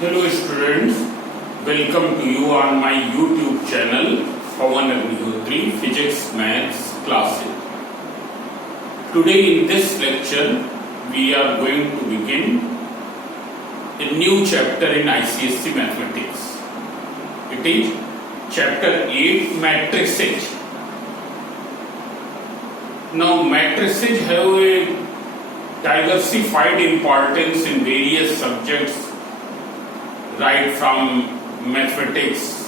Hello students, welcome to you on my YouTube channel Pawan Agnihotri Physics Maths Classes. Today in this lecture we are going to begin a new chapter in ICSE Mathematics. It is chapter 8 Matrices. Now matrices have a diversified importance in various subjects. Right from mathematics,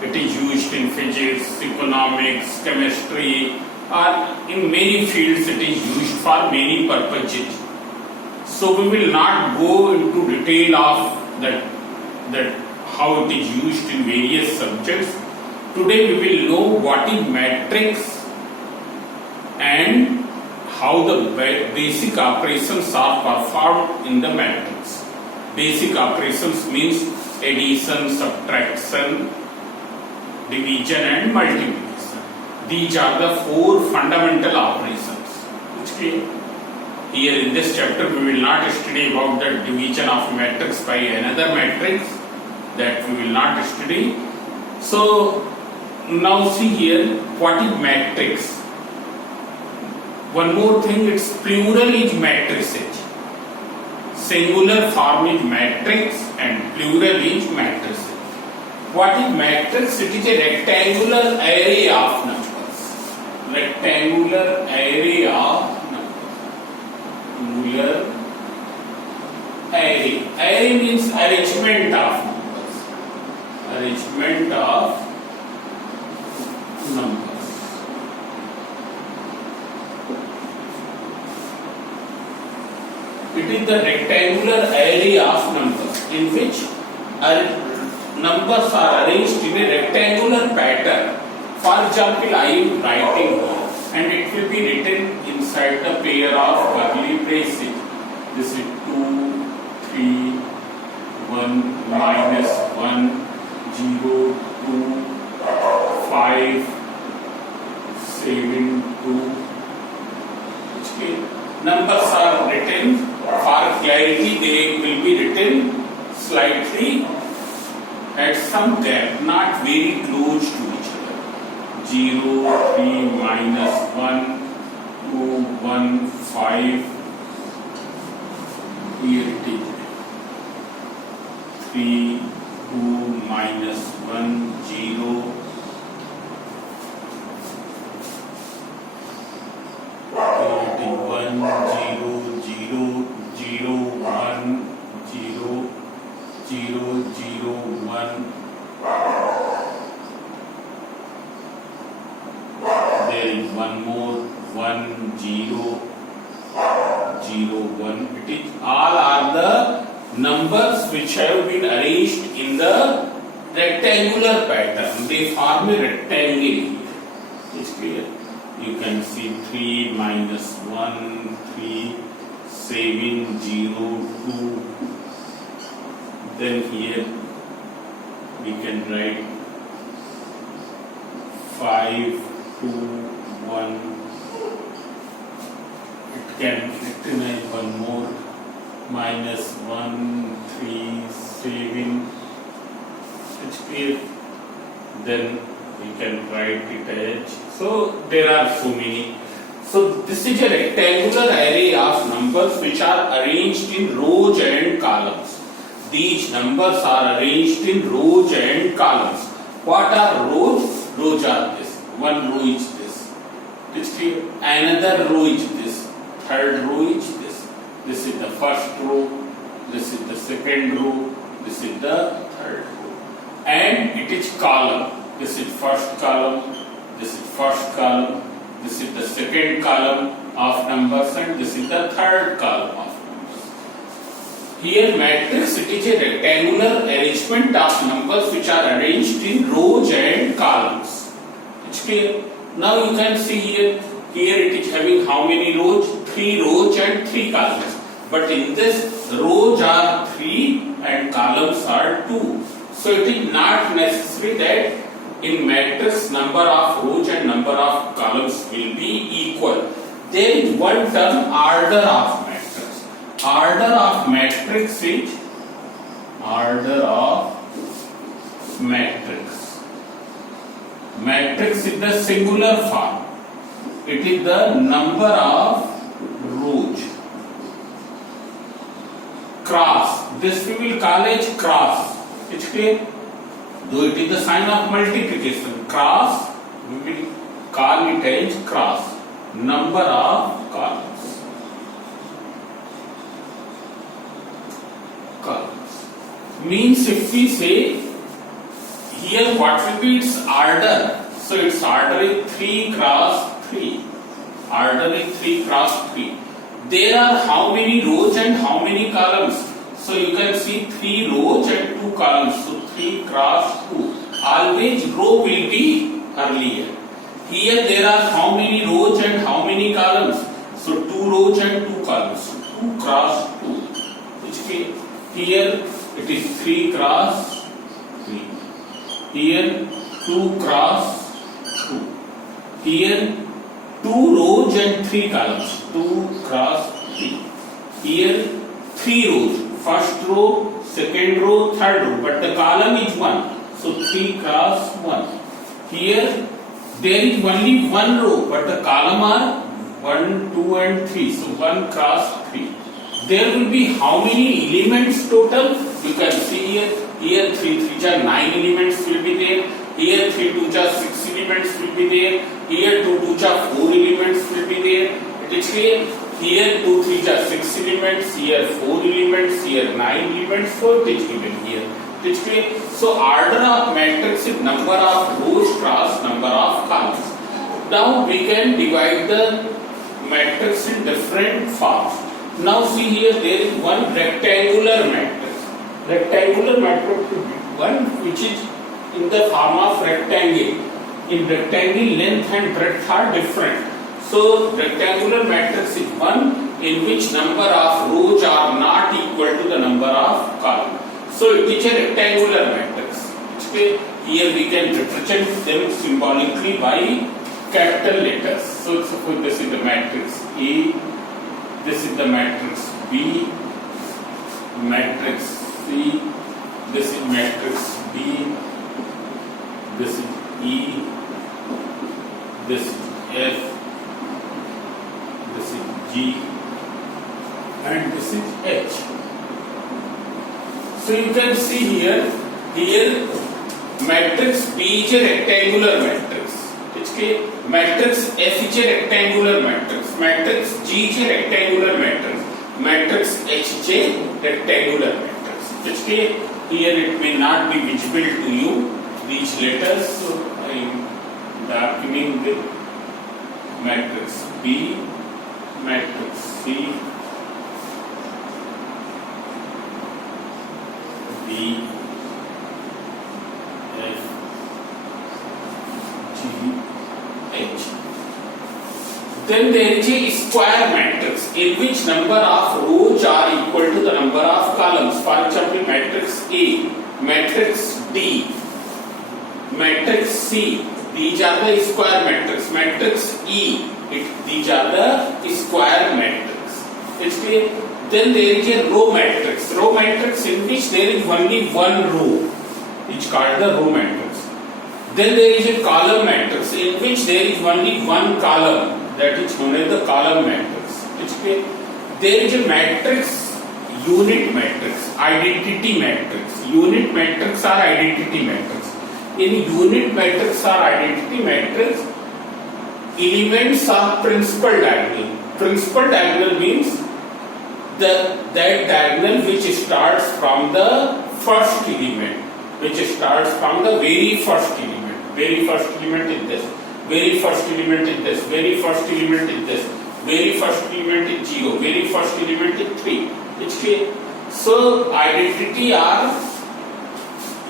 it is used in physics, economics, chemistry, or in many fields it is used for many purposes. So we will not go into detail of that how it is used in various subjects. Today we will know what is matrix and how the basic operations are performed in the matrix. Basic operations means addition, subtraction, division and multiplication. These are the four fundamental operations. It's clear? Here in this chapter we will not study about the division of matrix by another matrix. That we will not study. So now see here what is matrix. One more thing, its plural is matrices. Singular form is matrix and plural is matrices. What is matrix? It is a rectangular array of numbers. Rectangular array of numbers. Singular array. Array means arrangement of numbers. Arrangement of numbers. It is the rectangular array of numbers in which numbers are arranged in a rectangular pattern. For example, I am writing here and it will be written inside the pair of curly braces. This is 2, 3, 1, minus 1, 0, 2, 5, 7, 2. Okay. Numbers are written. For clarity, they will be written slightly at some gap, not very close to each other. 0, 3, minus 1, 2, 1, 5. Here it is. 3, 2, minus 1, 0. 1, 0, 0. 0, 1, 0, 0, 0, 1. There is one more, 1, 0, 0, 1. It is all are the numbers which have been arranged in the rectangular pattern. They form a rectangle. It's clear. You can see 3 minus 1, 3. 7, 0, 2. Then here we can write 5, 2, 1. It can recognize one more, minus 1, 3, 7. It's clear. Then we can write it as. So there are so many. So this is a rectangular array of numbers which are arranged in rows and columns. These numbers are arranged in rows and columns. What are rows? Rows are this. One row is this. It's clear. Another row is this. Third row is this. This is the first row. This is the second row. This is the third row. And it is column. This is first column. This is first column. This is the second column of numbers and this is the third column of numbers. Here matrix, it is a rectangular arrangement of numbers which are arranged in rows and columns. It's clear. Now you can see here it is having how many rows? 3 rows and 3 columns. But in this, rows are 3 and columns are 2. So it is not necessary that in matrix number of rows and number of columns will be equal. There is one term, order of matrix. Order of matrix is order of matrix. Matrix is the singular form. It is the number of rows. Cross. This we will call as cross. It's clear? Though it is the sign of multiplication. Cross, we will call it as cross. Number of columns. Columns. Means if we say here what will be its order? So its order is 3 cross 3. Order is 3 cross 3. There are how many rows and how many columns? So you can see 3 rows and 2 columns. So 3 cross 2. Always row will be earlier. Here there are how many rows and how many columns? So 2 rows and 2 columns. So 2 cross 2. Which means here it is 3 cross 3. Here 2 cross 2. Here 2 rows and 3 columns. 2 cross 3. Here 3 rows. First row, second row, third row. But the column is 1. So 3 cross 1. Here there is only 1 row. But the column are 1, 2 and 3. So 1 cross 3. There will be how many elements total? You can see here. Here 3 3s are 9 elements will be there. Here 3 2s are 6 elements will be there. Here 2 2s are 4 elements will be there. It is clear. Here 2 3s are 6 elements. Here 4 elements. Here 9 elements. So it is given here. It is clear. So order of matrix is number of rows cross number of columns. Now we can divide the matrix in different forms. Now see here there is one rectangular matrix. Rectangular matrix is one which is in the form of rectangle. In rectangle, length and breadth are different. So rectangular matrix is one in which number of rows are not equal to the number of columns. So it is a rectangular matrix. Okay. Here we can represent them symbolically by capital letters. So suppose this is the matrix A, this is the matrix B, matrix C, this is matrix B, this is E, this is F, this is G, and this is H. So you can see here matrix B is a rectangular matrix. Okay. Matrix F is a rectangular matrix. Matrix G is a rectangular matrix. Matrix H is a rectangular matrix. Okay. Here it may not be visible to you these letters, so I am darkening the matrix B, matrix C, B, F, G, H. Then there is a square matrix in which number of rows are equal to the number of columns. For example, matrix A, matrix D, matrix C. These are the square matrix. Matrix E, these are the square matrix. It's clear. Then there is a row matrix. Row matrix in which there is only one row. It's called the row matrix. Then there is a column matrix in which there is only one column. That is known as the column matrix. It's clear. There is a matrix, unit matrix, identity matrix. Unit matrix or identity matrix. In unit matrix or identity matrix, elements are principal diagonal. Principal diagonal means that diagonal which starts from the first element, which starts from the very first element. Very first element is this. Very first element is this. Very first element is this. Very first element is 0. Very first element is 3. It's clear. So identity are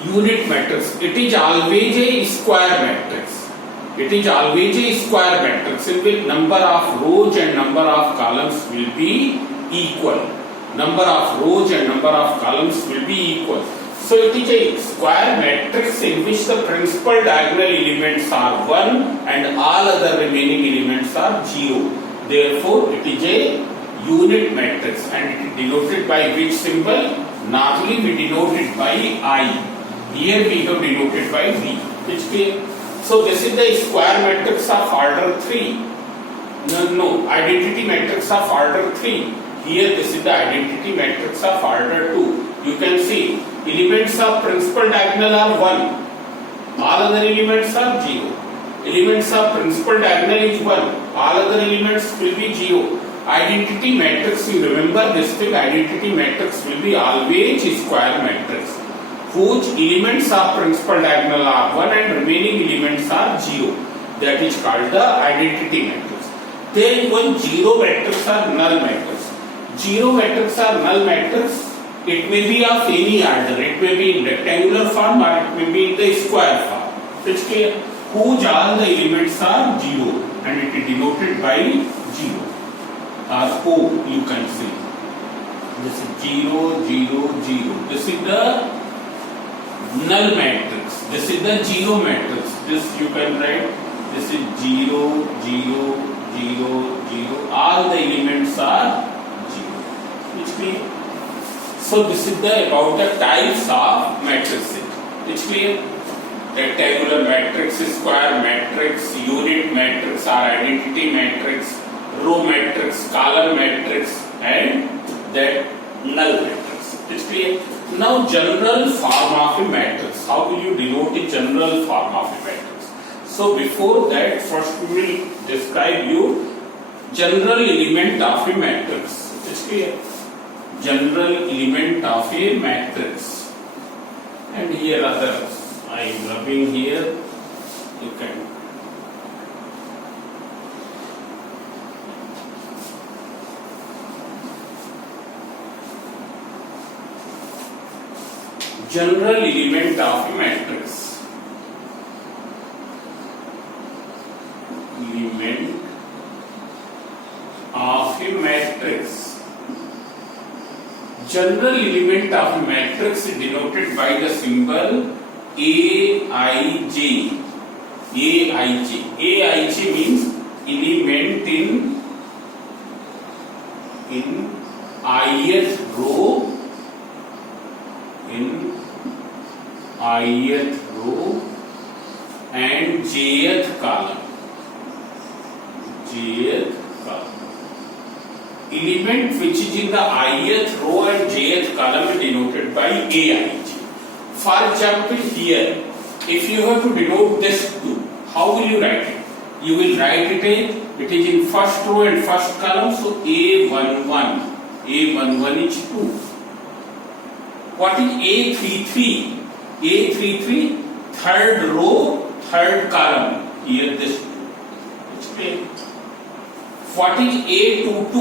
unit matrix. It is always a square matrix. It is always a square matrix in which number of rows and number of columns will be equal. Number of rows and number of columns will be equal. So it is a square matrix in which the principal diagonal elements are 1 and all other remaining elements are 0. Therefore, it is a unit matrix and it is denoted by which symbol? Normally we denote it by I. Here we have denoted by V. It's clear? So this is the square matrix of order 3. No, identity matrix of order 3. Here this is the identity matrix of order 2. You can see elements of principal diagonal are 1. All other elements are 0. Elements of principal diagonal is 1. All other elements will be 0. Identity matrix, you remember this thing, identity matrix will be always square matrix, whose elements of principal diagonal are 1 and remaining elements are 0. That is called the identity matrix. There is one zero matrix or null matrix. Zero matrix or null matrix, it may be of any order. It may be in rectangular form or it may be in the square form. It's clear? Whose all the elements are 0 and it is denoted by 0 or O, you can see. This is 0, 0, 0. This is the null matrix. This is the zero matrix. This you can write. This is 0, 0, 0, 0. All the elements are 0. It's clear? So this is the about the types of matrices. It's clear? Rectangular matrix, square matrix, unit matrix or identity matrix, row matrix, column matrix, and that null matrix. It's clear? Now general form of a matrix. How will you denote a general form of a matrix? So before that, first we will describe you general element of a matrix. It's clear? General element of a matrix. And here others. I am rubbing here. You can. General element of a matrix. Element of a matrix. General element of a matrix is denoted by the symbol Aij. Aij. Aij means element in ith row, and jth column. Element which is in the ith row and jth column is denoted by Aij. For example, here, if you have to denote this 2, how will you write it? You will write it it is in first row and first column, so A11. A11 is 2. What is A33? A33, third row, third column. Here this 2. It's clear. What is A22?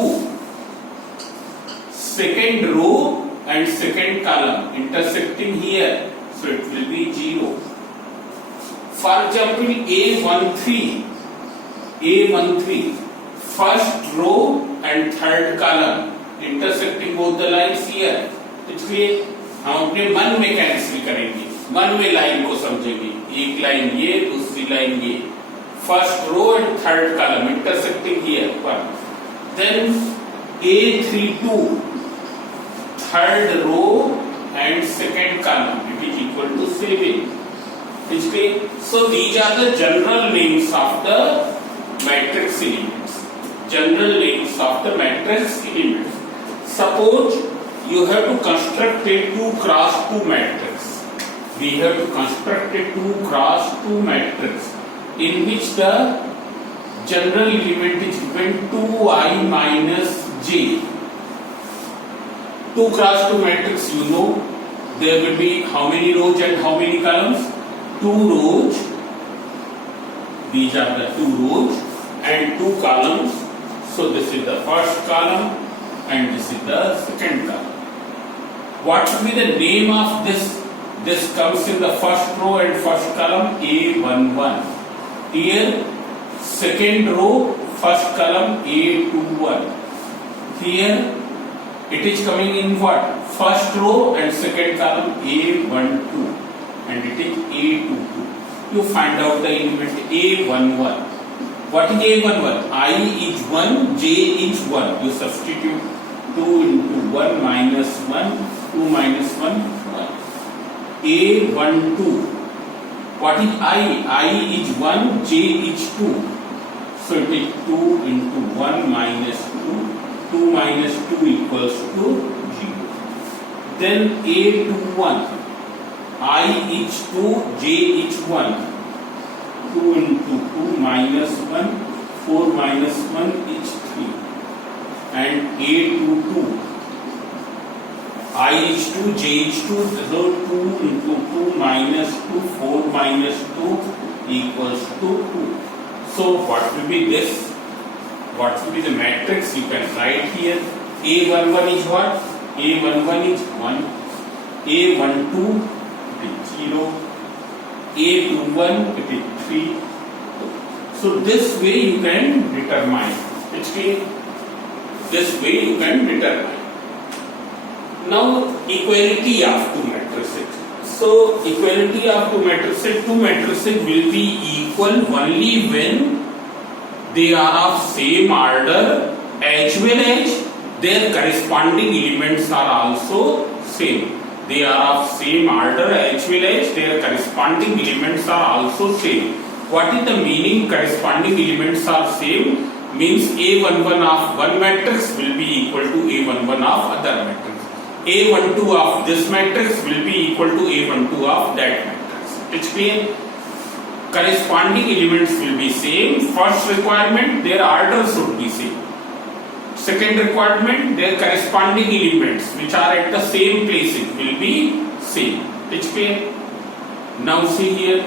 Second row and second column intersecting here, so it will be 0. For example, A13, first row and third column intersecting both the lines here. It's clear? हम अपने मन में cancel करेंगे, मन में line को समझेंगे. एक लाइन ये, दूसरी लाइन ये. First row and third column intersecting here. Then A32. Third row and second column, it is equal to 7. So these are the general names of the matrix elements. General names of the matrix elements. Suppose you have to construct a 2 cross 2 matrix. We have to construct a 2 cross 2 matrix in which the general element is given 2i minus j. 2 cross 2 matrix, you know, there will be how many rows and how many columns? 2 rows. These are the 2 rows and 2 columns. So this is the first column and this is the second column. What will be the name of this? This comes in the first row and first column, A11. Here, second row, first column, A21. Here, it is coming in what? First row and second column, A12. And it is A22. You find out the element A11. What is A11? I is 1, J is 1. You substitute 2 into 1 minus 1. 2 minus 1, 1. A12. What is I? I is 1, J is 2. So it is 2 into 1 minus 2. 2 minus 2 equals to 0. Then A21. I is 2, J is 1. 2 into 2 minus 1. 4 minus 1 is 3. And A22. I is 2, J is 2, so 2 into 2 minus 2, 4 minus 2 equals to 2. So what will be this? What will be the matrix? You can write here. A11 is what? A11 is 1. A12 it is 0. A21 it is 3. So this way you can determine. This way you can determine. Now equality of two matrices. So equality of two matrices will be equal only when they are of same order as well as their corresponding elements are also same. They are of same order as well as their corresponding elements are also same. What is the meaning corresponding elements are same? Means A11 of one matrix will be equal to A11 of other matrix. A12 of this matrix will be equal to A12 of that matrix. It's clear? Corresponding elements will be same. First requirement, their order should be same. Second requirement, their corresponding elements which are at the same places will be same. It's clear? Now see here,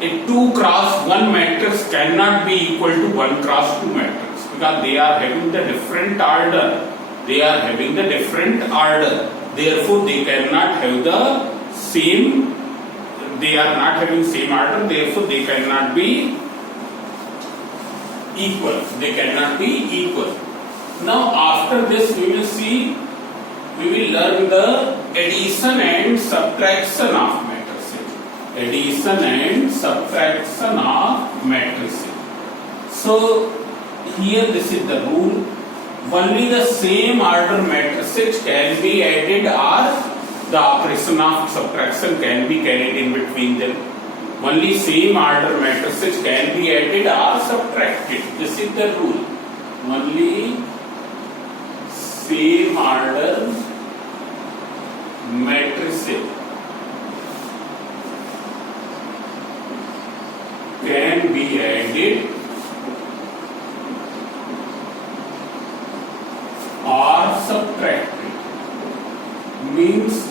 a 2 cross 1 matrix cannot be equal to 1 cross 2 matrix because they are having the different order. They are having the different order. Therefore, they cannot have the same. They are not having same order. Therefore, they cannot be equal. They cannot be equal. Now, after this, we will see. We will learn the addition and subtraction of matrices. Addition and subtraction of matrices. So, here this is the rule. Only the same order matrices can be added or the operation of subtraction can be carried in between them. Only same order matrices can be added or subtracted. This is the rule. Only same order matrices can be added or subtracted. Means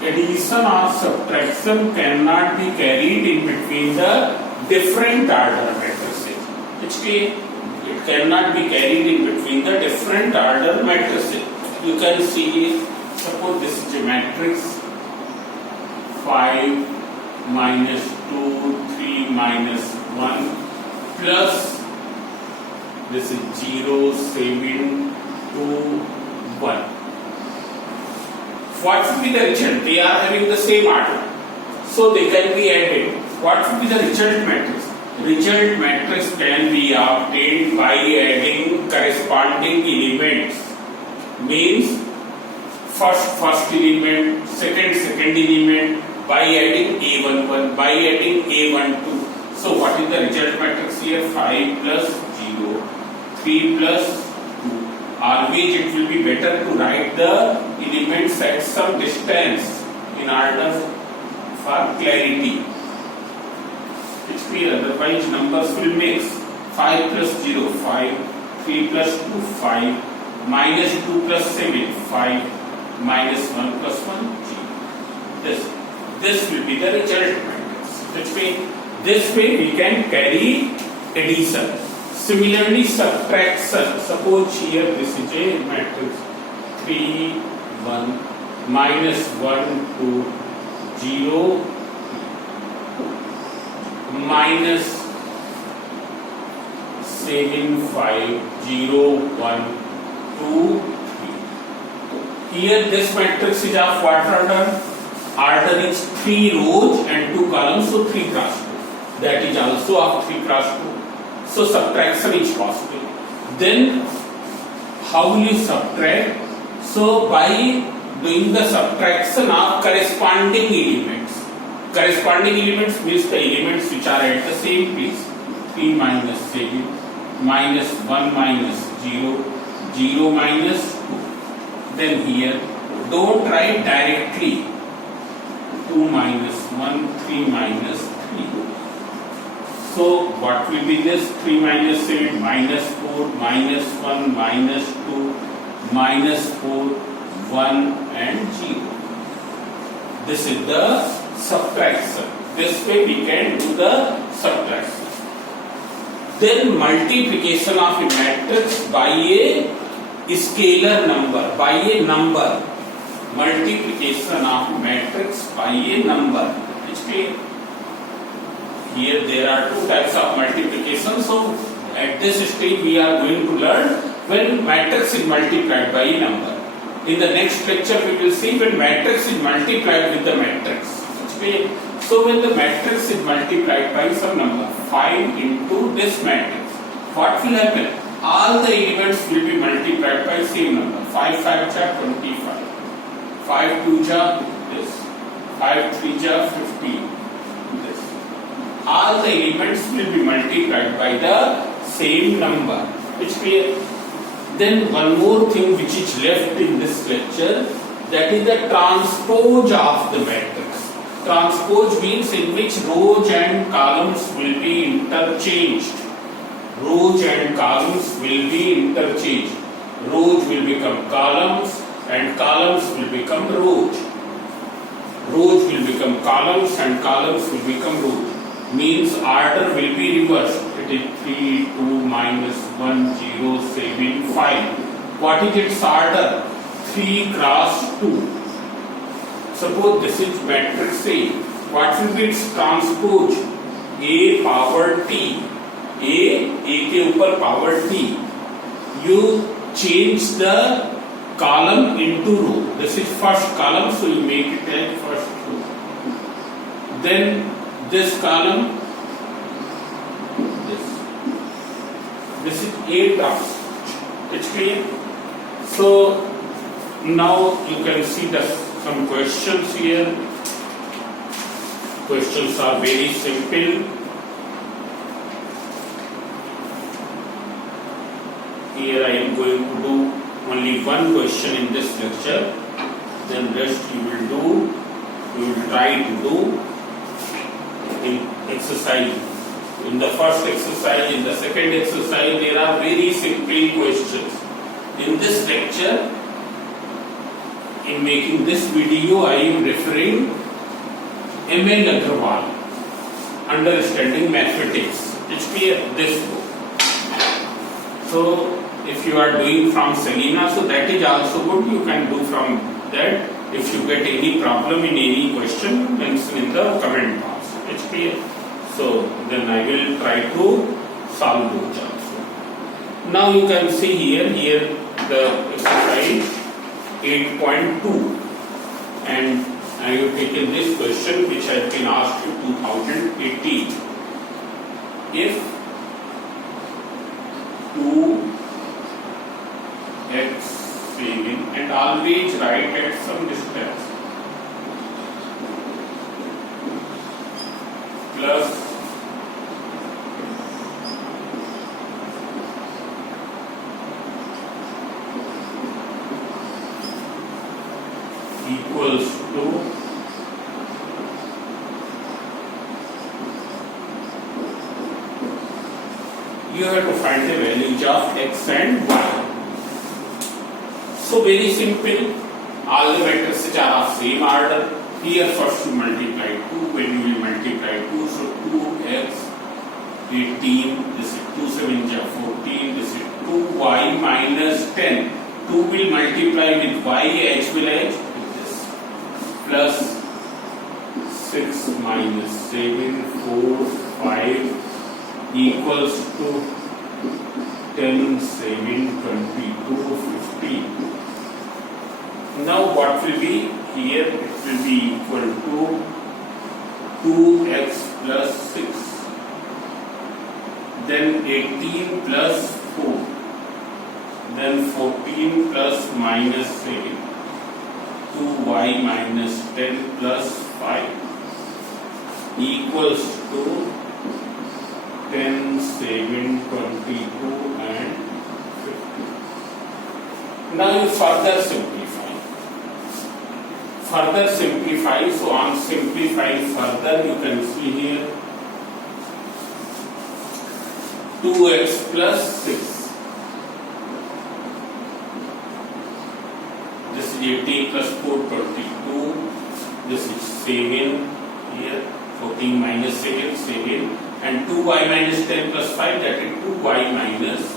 addition or subtraction cannot be carried in between the different order matrices. It's clear? It cannot be carried in between the different order matrices. You can see, suppose this is a matrix 5 minus 2, 3 minus 1 plus this is 0, 7, 2, 1. What will be the result? They are having the same order, so they can be added. What will be the result matrix? Result matrix can be obtained by adding corresponding elements. Means first element, second element by adding A11, by adding A12. So what is the result matrix here? 5 plus 0, 3 plus. Always it will be better to write the elements at some distance in order for clarity. It's clear, otherwise numbers will mix. 5 plus 0, 5, 3 plus 2, 5, minus 2 plus 7, 5, minus 1 plus 1, 0. This will be the result matrix. This way we can carry addition. Similarly, subtraction. Suppose here this is a matrix 3, 1, minus 1, 2, 0, minus 7, 5, 0, 1, 2, 3. Here this matrix is of what order? Order is 3 rows and 2 columns, so 3 cross 2. That is also of 3 cross 2. So subtraction is possible. Then how will you subtract? So by doing the subtraction of corresponding elements. Corresponding elements means the elements which are at the same place. 3 minus 7 minus 1 minus 0, 0 minus 2. Then here, don't write directly 2 minus 1, 3 minus 3. So what will be this? 3 minus 7 minus 4 minus 1 minus 2 minus 4 1 and 0. This is the subtraction. This way we can do the subtraction. Then multiplication of a matrix by a scalar number, by a number. Multiplication of matrix by a number. It's clear? Here there are two types of multiplication. So at this stage we are going to learn when matrix is multiplied by a number. In the next lecture we will see when matrix is multiplied with the matrix. It's clear? So when the matrix is multiplied by some number, 5 into this matrix, what will happen? All the elements will be multiplied by same number. 5 5 ja 25, 5 2 ja this, 5 3 ja 15. This. All the elements will be multiplied by the same number. It's clear? Then one more thing which is left in this lecture, that is the transpose of the matrix. Transpose means in which rows and columns will be interchanged. Rows and columns will be interchanged. Rows will become columns and columns will become rows. Rows will become columns and columns will become rows. Means order will be reversed. It is 3, 2, minus 1, 0, 7, 5. What is its order? 3 cross 2. Suppose this is matrix A. What will be its transpose? A power T. A के ऊपर power T. You change the column into row. This is first column, so you make it as first row. Then this column, this is A transpose. It's clear? So now you can see some questions here. Questions are very simple. Here I am going to do only one question in this lecture. Then rest you will try to do in exercise. In the first exercise, in the second exercise, there are very simple questions. In this lecture, in making this video, I am referring M.N. Agarwal, Understanding Mathematics. It's clear, this book. So, if you are doing from Selena, so that is also good. You can do from that. If you get any problem in any question, mention in the comment box. It's clear. So, then I will try to solve those also. Now you can see here the exercise 8.2, and I have taken this question which has been asked in 2018. If 2x7, and always write at some distance, plus equals to you have to find the values of x and y. So very simple. All the matrices are of same order. Here first you multiply 2. When you will multiply 2, so 2x 18. This is 2 7 14. This is 2y minus 10. 2 will multiply with y as well as this, plus 6 minus 7 4 5 equals to 10 7 22 15. Now what will be here? It will be equal to 2x plus 6, then 18 plus 4, then 14 plus minus 7. 2y minus 10 plus 5 equals to 10, 7, 22 and 50. Now you further simplify. So on simplifying further, you can see here 2x plus 6. This is 18 plus 4, 22. This is 7 here. 14 minus 7, 7. And 2y minus 10 plus 5, that is 2y minus 5.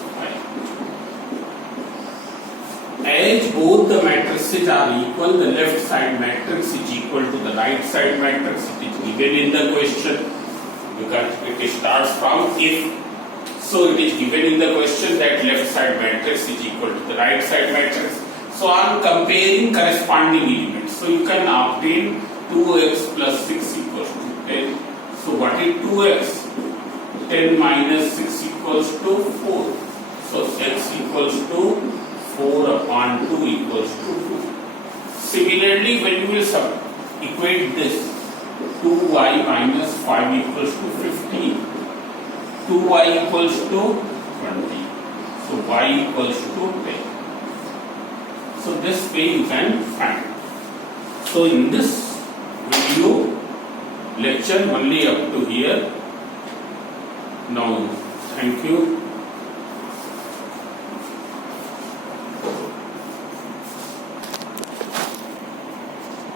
As both the matrices are equal, the left side matrix is equal to the right side matrix. It is given in the question because it starts from if. So it is given in the question that left side matrix is equal to the right side matrix. So I am comparing corresponding elements. So you can obtain 2x plus 6 equals to 10. So what is 2x? 10 minus 6 equals to 4. So x equals to 4 upon 2 equals to 2. Similarly, when you will equate this, 2y minus 5 equals to 15. 2y equals to 20. So y equals to 10. So this way you can find. So in this video lecture only up to here. Now thank you.